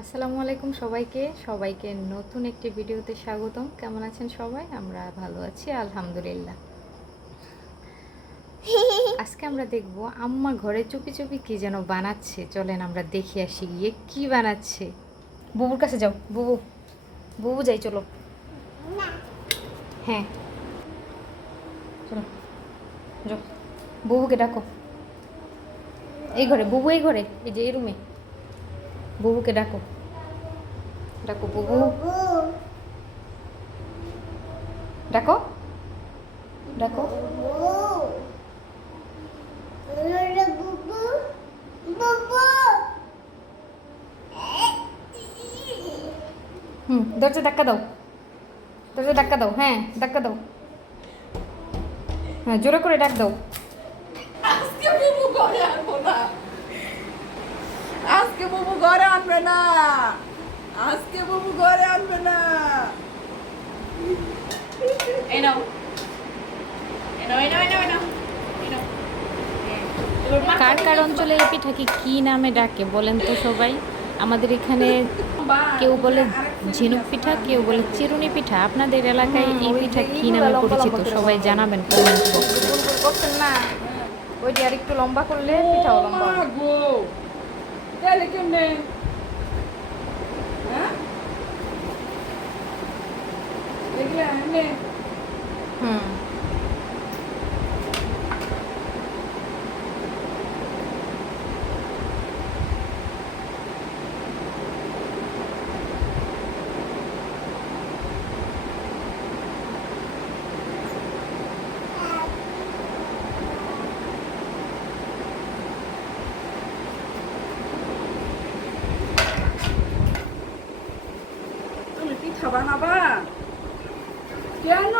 আসসালামু আলাইকুম সবাইকে সবাইকে নতুন একটি ভিডিওতে স্বাগতম। কেমন আছেন সবাই? আমরা ভালো আছি আলহামদুলিল্লাহ। আজকে আমরা দেখব আম্মা ঘরে চুপি চুপি কি যেন বানাচ্ছে। চলেন আমরা দেখে আসি গিয়ে কি বানাচ্ছে। বুবুর কাছে যাও, বুবু বুবু যাই, চলো। হ্যাঁ চলো, যাও, বুবুকে ডাকো। এই ঘরে বুবু, এই ঘরে, এই যে এই রুমে বুবুকে ডাকো, ডাকো বুবু, ডাকো ডাকো। দরজা ধাক্কা দাও, দরজা ধাক্কা দাও, হ্যাঁ ধাক্কা দাও, হ্যাঁ জোরে করে ডাক দাও। আজকে বুবু ঘরে আনবো না, আজকে বুবু ঘরে আনবে না, আজকে বুবু ঘরে আনবে না। এই নাও, এই নাও, এই নাও, এই নাও, এই নাও, এই নাও। কার কার অঞ্চলে এই পিঠাকে কী নামে ডাকে বলেন তো সবাই? আমাদের এখানে কেউ বলে ঝিনুক পিঠা, কেউ বলে চিরুনি পিঠা। আপনাদের এলাকায় এই পিঠা কী নামে পরিচিত সবাই জানাবেন কমেন্ট বক্সে। করছেন না ওইটি আর একটু লম্বা করলে পিঠাও লম্বা হবে। গো তাহলে কেমনে? হ্যাঁ এগুলা এমনি হুম তুমি পিঠা বানাবা কেন?